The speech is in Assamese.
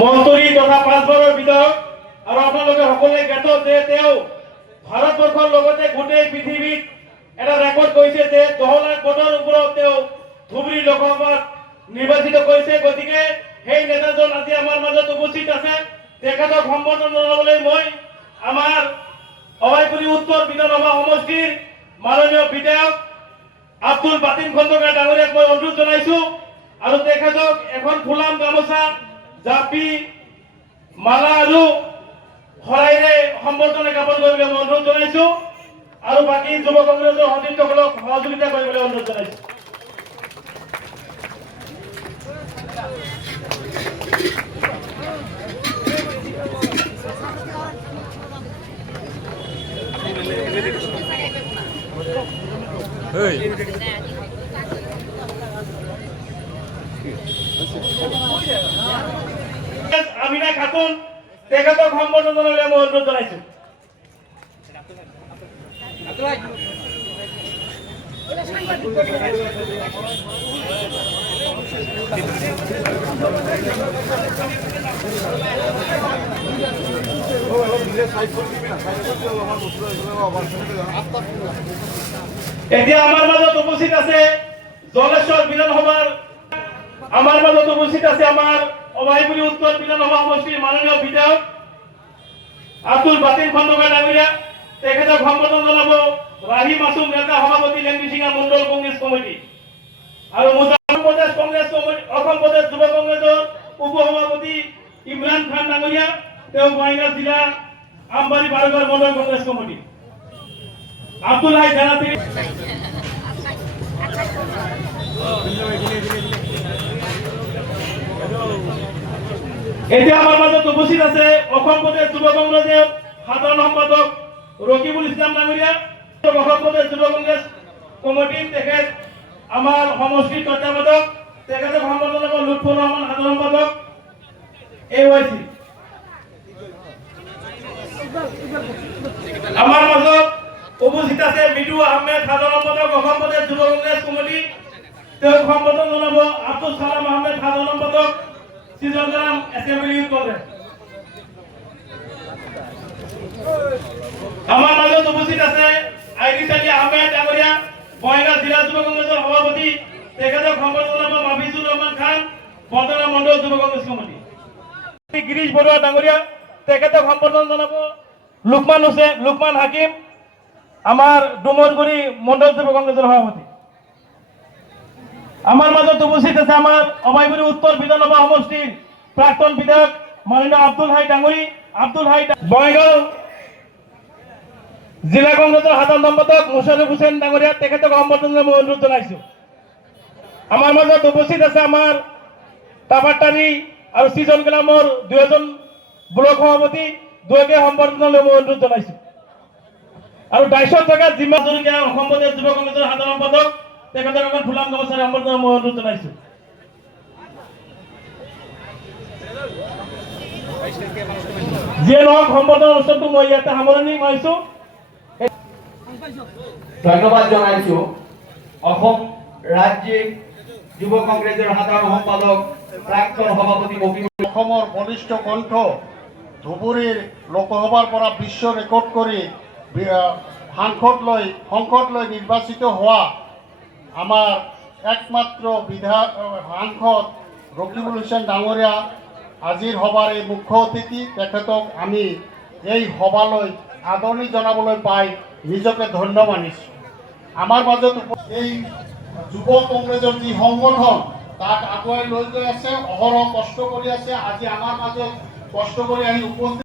মন্ত্ৰী তথা 5 বাৰৰ বিধায়ক আৰু আপোনালোকে সকলোৱে জ্ঞাত যে তেওঁ ভাৰতবৰ্ষৰ লগতে গোটেই পৃথিৱীত এটা ৰেকৰ্ড কৰিছে যে 10 লাখ ভোটৰ ওপৰত তেওঁ ধুবুৰী লোকসভাত নিৰ্বাচিত কৰিছে। গতিকে সেই নেতাজন আজি আমাৰ মাজত উপস্থিত আছে। তেখেতক সম্বৰ্ধনা জনাবলৈ মই আমাৰ অভয়পুৰী উত্তৰ বিধানসভা সমষ্টিৰ মাননীয় বিধায়ক আব্দুল বাতিন খন্দকাৰ ডাঙৰীয়াক মই অনুৰোধ জনাইছো আৰু তেখেতক এখন ফুলাম গামোচা জাপি মালা আৰু শৰাইৰে সম্বৰ্ধনা জ্ঞাপন কৰিবলৈ মই অনুৰোধ জনাইছো আৰু বাকী যুৱ কংগ্ৰেছৰ সতীৰ্থসকলক সহযোগিতা কৰিবলৈ অনুৰোধ জনাইছো। আমিনা খাতুন তেখেতক সম্বৰ্ধনা জনাবলৈ মই অনুৰোধ জনাইছো। এতিয়া আমাৰ মাজত উপস্থিত আছে জলেশ্বৰ বিধানসভাৰ আমাৰ মাজত উপস্থিত আছে আমাৰ অভয়পুৰী উত্তৰ বিধানসভা সমষ্টিৰ মাননীয় বিধায়ক আব্দুল বাতিন খন্দকাৰ ডাঙৰীয়া। তেখেতক সম্বৰ্ধনা জনাব ৰাহি মাছুম নেতা সভাপতি লেংডিচিঙা মণ্ডল কংগ্ৰেছ কমিটি আৰু অসম প্ৰদেশ কংগ্ৰেছ কমিটি অসম প্ৰদেশ যুৱ কংগ্ৰেছৰ উপ সভাপতি ইমৰান খান ডাঙৰীয়া, তেওঁ বঙাইগাঁও জিলা আমবাৰী বাৰঘৰ মণ্ডল কংগ্ৰেছ কমিটি আব্দুল হাই জানাতি। এতিয়া আমাৰ মাজত উপস্থিত আছে অসম প্ৰদেশ যুৱ কংগ্ৰেছৰ সাধাৰণ সম্পাদক ৰকিবুল ইছলাম ডাঙৰীয়া, অসম প্ৰদেশ যুৱ কংগ্ৰেছ কমিটিৰ তেখেত আমাৰ সমষ্টিৰ তত্ত্বাৱধায়ক, তেখেতক সম্বৰ্ধনা জনাব লুৎফুৰ ৰহমান সাধাৰণ সম্পাদক AYC। আমাৰ মাজত উপস্থিত আছে মিদু আহমেদ সাধাৰণ সম্পাদক অসম প্ৰদেশ যুৱ কংগ্ৰেছ কমিটি, তেওঁক সম্বৰ্ধনা জনাব আব্দুল সালাম আহমেদ সাধাৰণ সম্পাদক চিজনগ্ৰাম এছেম্বলি ইউথ কংগ্ৰেছ। আমাৰ মাজত উপস্থিত আছে আইৰিছ আলী আহমেদ ডাঙৰীয়া, বঙাইগাঁও জিলা যুৱ কংগ্ৰেছৰ সভাপতি, তেখেতক সম্বৰ্ধনা জনাব মাফিজুৰ ৰহমান খান বৰ্তমান মণ্ডল যুৱ কংগ্ৰেছ কমিটি। গিৰীশ বৰুৱা ডাঙৰীয়া, তেখেতক সম্বৰ্ধনা জনাব লুকমান হাকিম আমাৰ ডুমৰগুৰি মণ্ডল যুৱ কংগ্ৰেছৰ সভাপতি। আমাৰ মাজত উপস্থিত আছে আমাৰ অভয়পুৰী উত্তৰ বিধানসভা সমষ্টিৰ প্ৰাক্তন বিধায়ক মাননীয় আব্দুল হাই ডাঙৰী, বঙাইগাঁও জিলা কংগ্ৰেছৰ সাধাৰণ সম্পাদক মুছাৰফ হুছেইন ডাঙৰীয়া, তেখেতক সম্বৰ্ধনা মই অনুৰোধ জনাইছো। আমাৰ মাজত উপস্থিত আছে আমাৰ টাবাটাৰী আৰু চিজনগ্ৰামৰ 2জন ব্লক সভাপতি, দুয়োকে সম্বৰ্ধনা লৈ মই অনুৰোধ জনাইছো। আৰু ডাইছত থকা জিম্মা জলকীয়া অসম প্ৰদেশ যুৱ কংগ্ৰেছৰ সাধাৰণ সম্পাদক, তেখেতক এখন ফুলাম গামোচাৰে সম্বৰ্ধনা মই অনুৰোধ জনাইছো। যিয়ে নহওক সম্বৰ্ধনা অনুষ্ঠানটো মই ইয়াতে সামৰণি মাৰিছো। ধন্যবাদ জনাইছো অসম ৰাজ্যিক যুৱ কংগ্ৰেছৰ সাধাৰণ সম্পাদক প্ৰাক্তন সভাপতি অসমৰ বলিষ্ঠ কণ্ঠ ধুবুৰীৰ লোকসভাৰ পৰা বিশ্ব ৰেকৰ্ড কৰি সংসদ লৈ নিৰ্বাচিত হোৱা আমাৰ একমাত্ৰ সাংসদ ৰকিবুল হুছেইন ডাঙৰীয়া আজিৰ সভাৰ এই মুখ্য অতিথি। তেখেতক আমি এই সভালৈ আদৰণি জনাবলৈ পাই নিজকে ধন্য মানিছোঁ। আমাৰ মাজত এই যুৱ কংগ্ৰেছৰ যি সংগঠন তাক আগুৱাই লৈ গৈ আছে, অহৰহ কষ্ট কৰি আছে। আজি আমাৰ মাজত কষ্ট কৰি আহি উপস্থিত